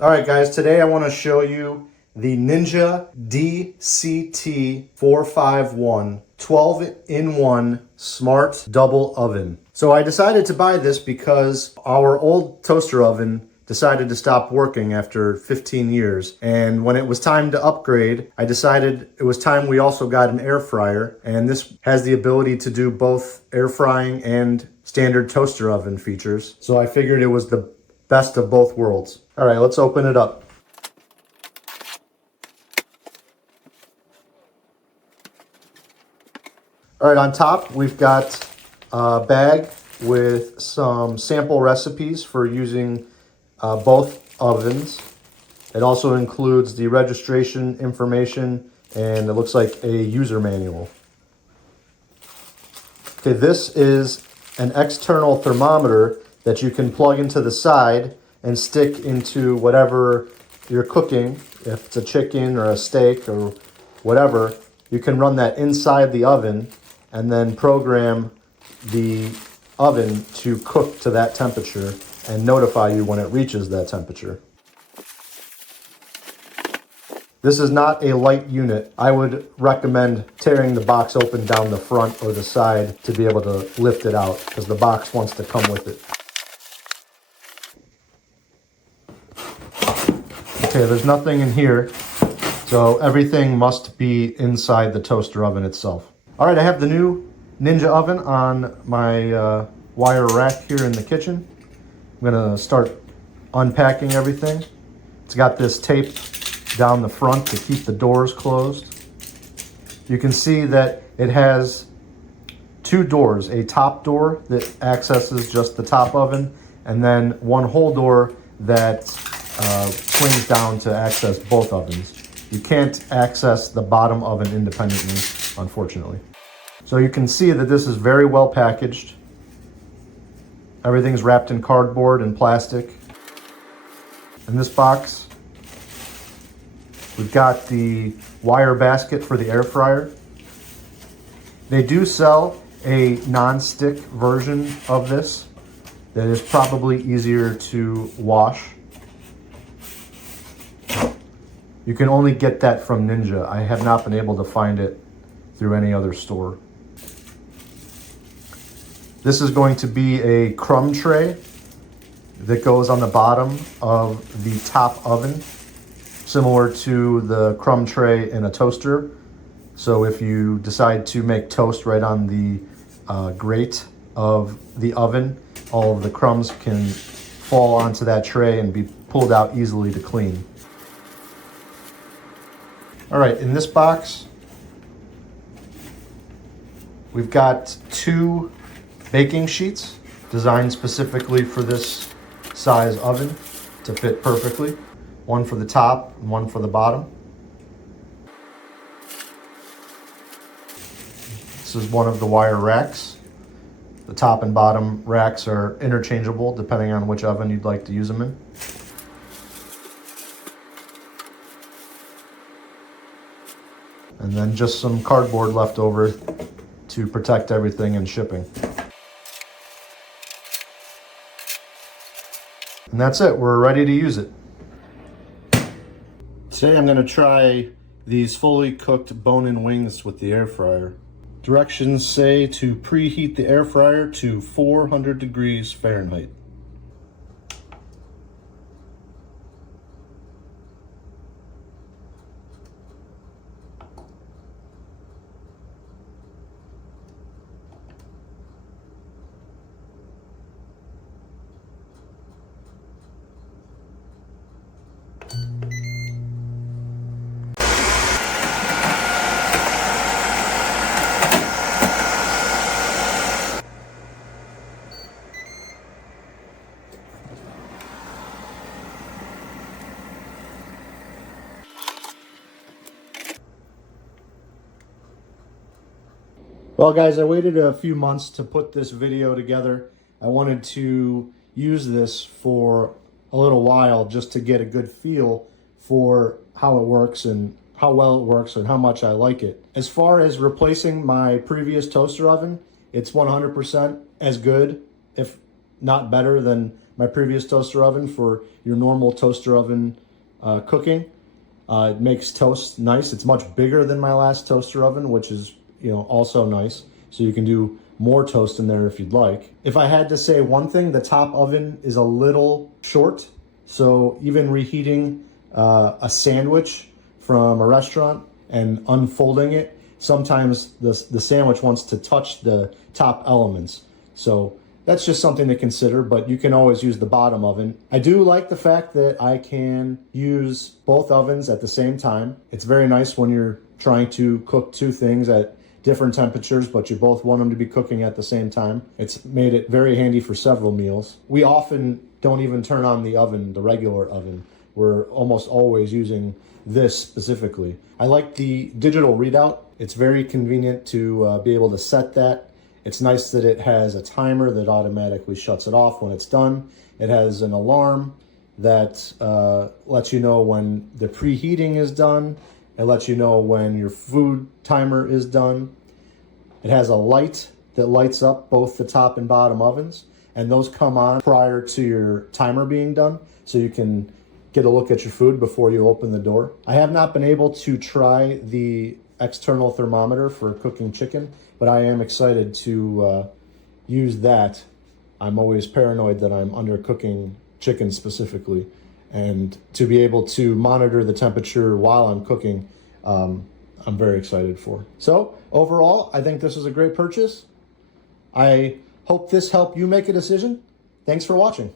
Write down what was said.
All right, guys, today I want to show you the Ninja DCT451 12-in-1 smart double oven. So I decided to buy this because our old toaster oven decided to stop working after 15 years. And when it was time to upgrade, I decided it was time we also got an air fryer. And this has the ability to do both air frying and standard toaster oven features. So I figured it was the best of both worlds. All right, let's open it up. All right, on top, we've got a bag with some sample recipes for using both ovens. It also includes the registration information, and it looks like a user manual. Okay, this is an external thermometer that you can plug into the side and stick into whatever you're cooking. If it's a chicken or a steak or whatever, you can run that inside the oven and then program the oven to cook to that temperature and notify you when it reaches that temperature. This is not a light unit. I would recommend tearing the box open down the front or the side to be able to lift it out, because the box wants to come with it. Okay, there's nothing in here, so everything must be inside the toaster oven itself. All right, I have the new Ninja oven on my wire rack here in the kitchen. I'm gonna start unpacking everything. It's got this tape down the front to keep the doors closed. You can see that it has two doors, a top door that accesses just the top oven, and then one whole door that swings down to access both ovens. You can't access the bottom oven independently, unfortunately. So you can see that this is very well packaged. Everything's wrapped in cardboard and plastic. In this box, we've got the wire basket for the air fryer. They do sell a non-stick version of this that is probably easier to wash. You can only get that from Ninja. I have not been able to find it through any other store. This is going to be a crumb tray that goes on the bottom of the top oven, similar to the crumb tray in a toaster. So if you decide to make toast right on the grate of the oven, all of the crumbs can fall onto that tray and be pulled out easily to clean. All right, in this box, we've got two baking sheets designed specifically for this size oven to fit perfectly. One for the top and one for the bottom. This is one of the wire racks. The top and bottom racks are interchangeable depending on which oven you'd like to use them in. And then just some cardboard left over to protect everything in shipping. And that's it, we're ready to use it. Today I'm gonna try these fully cooked bone-in wings with the air fryer. Directions say to preheat the air fryer to 400 degrees Fahrenheit. Well guys, I waited a few months to put this video together. I wanted to use this for a little while just to get a good feel for how it works and how well it works and how much I like it. As far as replacing my previous toaster oven, it's 100% as good, if not better, than my previous toaster oven for your normal toaster oven cooking. It makes toast nice. It's much bigger than my last toaster oven, which is, also nice. So you can do more toast in there if you'd like. If I had to say one thing, the top oven is a little short. So even reheating a sandwich from a restaurant and unfolding it, sometimes the sandwich wants to touch the top elements. So that's just something to consider, but you can always use the bottom oven. I do like the fact that I can use both ovens at the same time. It's very nice when you're trying to cook two things at different temperatures, but you both want them to be cooking at the same time. It's made it very handy for several meals. We often don't even turn on the oven, the regular oven. We're almost always using this specifically. I like the digital readout. It's very convenient to be able to set that. It's nice that it has a timer that automatically shuts it off when it's done. It has an alarm that lets you know when the preheating is done. It lets you know when your food timer is done. It has a light that lights up both the top and bottom ovens, and those come on prior to your timer being done, so you can get a look at your food before you open the door. I have not been able to try the external thermometer for cooking chicken, but I am excited to use that. I'm always paranoid that I'm undercooking chicken specifically, and to be able to monitor the temperature while I'm cooking, I'm very excited for. So overall, I think this is a great purchase. I hope this helped you make a decision. Thanks for watching.